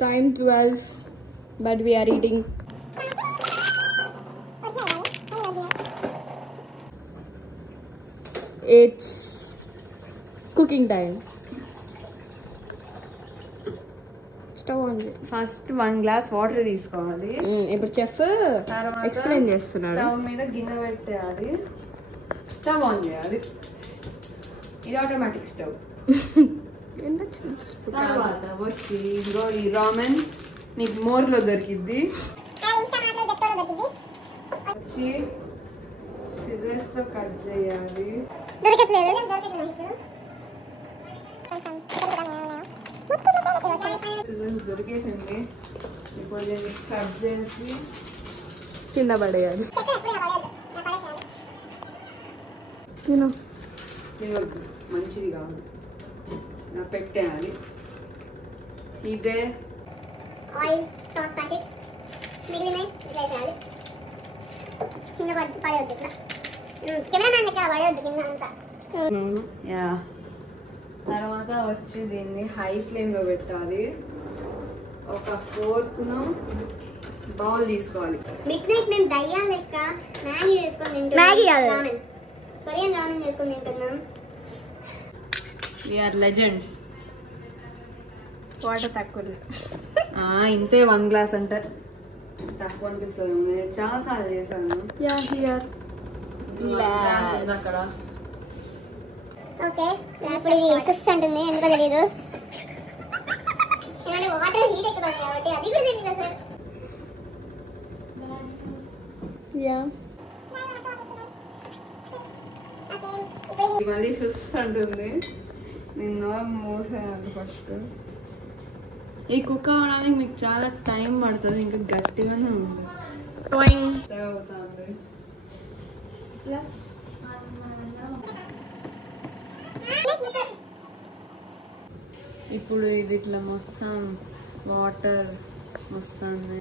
Time 12, but we are eating. It's cooking time. Stove on. First 1 glass water తీసుకోవాలి. ఇప్పుడు chef explain చేస్తున్నాడు. Stove మీద గిన్నె పెట్టాలి, స్టవ్ ఆన్ చేయాలి. ఇది ఆటోమేటిక్ స్టవ్. తర్వాత వచ్చి ఇదిగో ఈ రామెన్ నీకు మోర్లో దొరికిద్ది. వచ్చి సిజర్స్ తో కట్ చేయాలి. సిజర్స్ దొరికేసింది. ఇప్పుడు దీన్ని కట్ చేసి కింద పడేయాలి. తిను. తినొద్దు, మంచిది కాదు. నా పెట్టేయాలి. ఇదే ఆయిల్ సాస్ ప్యాకెట్స్ మిగిలినాయి ఇట్లా వేయాలి. కింద పడేయద్దు, ఇట్లా కెమెరామ్యాన్ దగ్గర పడేయద్దు కింద అంతా. యా. తర్వాత వచ్చి దీన్ని హై ఫ్లేమ్ లో పెట్టాలి. ఒక ఫోర్క్ను బౌల్ తీసుకోవాలి. మిడ్ నైట్ మేము దయ్యా లెక్క మ్యాగీ చేసుకొని తింటున్నాం. మ్యాగీ రామెన్, కొరియన్ రామెన్ చేసుకొని తింటున్నాం. We are legends. వాటర్ తక్కువ. ఇంతే 1 glass అంటే తక్కువ అనిపిస్తుంది. నేను చాలా సార్లు చేశాను. యా హియర్ అక్కడ. ఓకే, ఇప్పుడు ఇది సుస్ అంటుంది, ఎందుకో తెలీదు. వాటర్ హీట్ ఎక్కుతుంది కాబట్టి అది కూడా తెలియదు సార్. యా మళ్ళీ సుస్ అంటుంది. నేను మోసాను ఫస్ట్. ఈ కుక్ అవడానికి మీకు చాలా టైం పడుతుంది, ఇంకా గట్టిగానే ఉంది. అవుతుంది. ఇప్పుడు ఇది ఇట్లా మొత్తం వాటర్ వస్తుంది.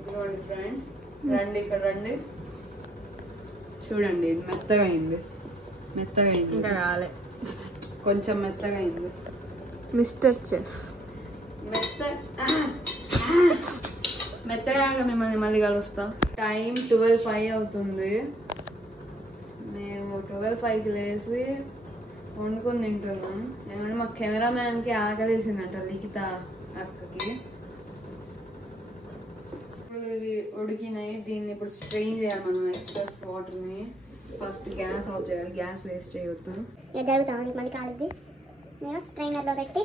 ఇదిగోండి ఫ్రెండ్స్, రండి ఇక్కడ రండి. చూడండి, ఇది మెత్తగా అయింది. మెత్తగా అయింది, ఇంకా కాలే, కొంచెం మెత్తగా అయింది. Mister chef. మెత్తగా మిమ్మల్ని మళ్ళీ కలుస్తా. టైం 12:05 అవుతుంది. మేము 12:05కి లేసి వండుకొని తింటున్నాం. ఏమంటే మా కెమెరామ్యాన్కి ఆకలేసిందట, లిఖిత అక్కకి. ఇప్పుడు ఇవి ఉడికినాయి. దీన్ని ఇప్పుడు స్ట్రెయిన్ చేయాలి మనం, ఎక్స్ట్రాస్ వాటర్ని. ఫస్ట్ గ్యాస్ ఆఫ్ చేయాలి, గ్యాస్ వేస్ట్ చేయవద్దు. జరుగుతాం మళ్ళీ కాలిద్ది. స్ట్రైనర్లో పెట్టి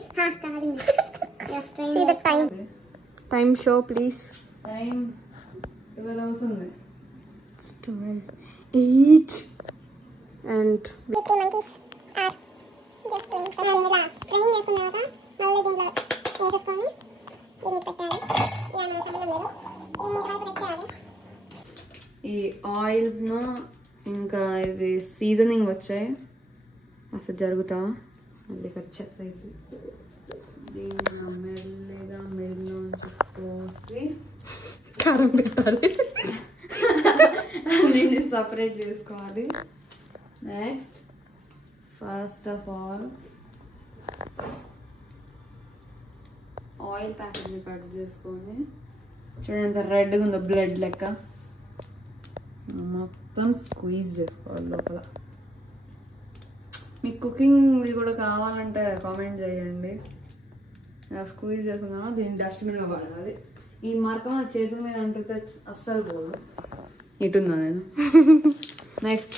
టైం షో ప్లీజ్. టైం 12 అవుతుంది. 12, 8 and స్ట్రెయిన్ చేసుకున్న తర్వాత మళ్ళీ దీంట్లో వేసేసుకొని దీన్ని పెట్టాలి. ఈ ఆయిల్ను ఇంకా ఇది సీజనింగ్ వచ్చాయి అసలు జరుగుతా. మళ్ళీ ఇక్కడ చెత్త అయితే దీన్ని మెల్లగా మెల్లోంచి పోసి కారం పెట్టాలి. దీన్ని సపరేట్ చేసుకోవాలి. Next first of all oil ప్యాకెట్ని కట్ చేసుకొని, చూడండి ఎంత రెడ్గా ఉందో, బ్లడ్ లెక్క. మొత్తం స్క్వీజ్ చేసుకోవాలి లోపల. మీకు కుకింగ్ కూడా కావాలంటే కామెంట్ చేయండి. స్క్వీజ్ చేసుకున్నామా దీన్ని డస్ట్బిన్లో పడాలి. ఈ మార్కం ఆ చేతుల మీద అంటుంటే అస్సలు పోదు. ఇటుందా నేను. నెక్స్ట్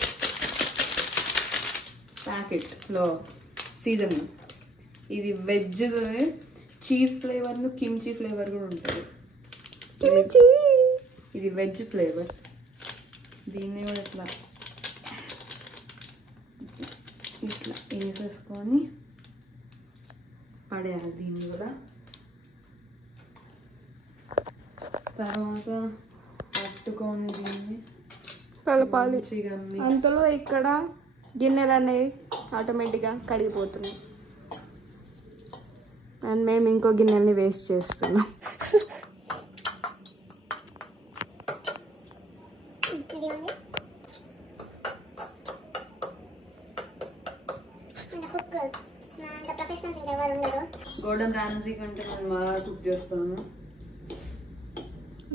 ప్యాకెట్లో సీజనింగ్. ఇది veg cheese flavour, kimchi flavour కూడా ఉంటుంది. ఇది వెజ్ ఫ్లేవర్. దీన్ని కూడా ఇట్లా ఇట్లా వేసేసుకొని పడేయాలి. దీన్ని కూడా తర్వాత పట్టుకొని దీన్ని కలపాలి. అంతలో ఇక్కడ గిన్నెలు అనేవి ఆటోమేటిక్గా కడిగిపోతున్నాయి. అండ్ మేము ఇంకో గిన్నెల్ని వేస్ట్ చేస్తున్నాం. ఎవరు ఉండరు. గోర్డన్ రామ్సీ కంటే నేను బాగా కుక్ చేస్తాను.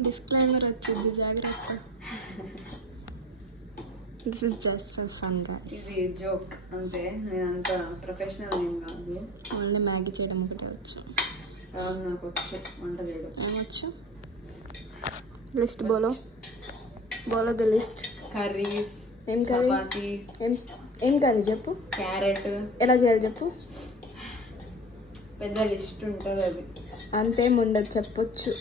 డిస్క్లైమర్ వచ్చింది, జాగ్రత్త. This is just for fun guys. ఇది జోక్ అంతే, నేను అంత ప్రొఫెషనల్ ఏం కాదు. ఓన్లీ మ్యాగీ చేయడం ఒకటే వచ్చు. నాకు వచ్చు వంట చేయడం. ఏమొచ్చు? లిస్ట్ బోలో ద లిస్ట్. కర్రీస్, ఏం కర్రీ? చపాతి, ఏం కర్రీ చెప్పు. క్యారెట్. ఎలా చేయాలి చెప్పు. పెద్ద లిస్ట్ ఉంటుంది అది. అంతేం ఉండదు, చెప్పొచ్చు.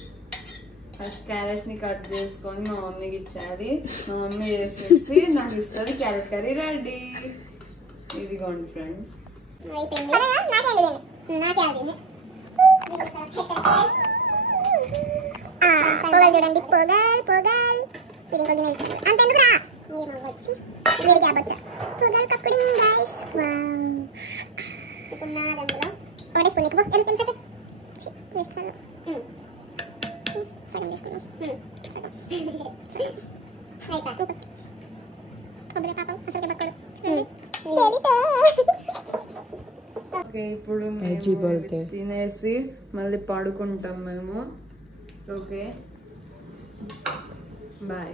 ఫస్ట్ క్యారెట్స్ ని కట్ చేసుకొని మా మమ్మీకి ఇచ్చాలి. మా మమ్మీ చేసేసి నాకు ఇస్తుంది. Carrot curry ready. ఇదిగోండి ఫ్రెండ్స్. పొగలు చూడండి, పొగల్ పొగల్. అంతెందుకురా మీరు వచ్చి మీరు క్యాబ్ వచ్చా పొగల్ కప్పుడింగ్ గైస్. ఇప్పుడు నా అందులో ఒకటే స్పూన్ ఎక్కువ వేస్తాను. సగం తీసుకున్నాం. కొబ్బరి పాపం అసలు పక్కడు. ఓకే, ఇప్పుడు మేము తినేసి మళ్ళీ పడుకుంటాం మేము. Okay, bye.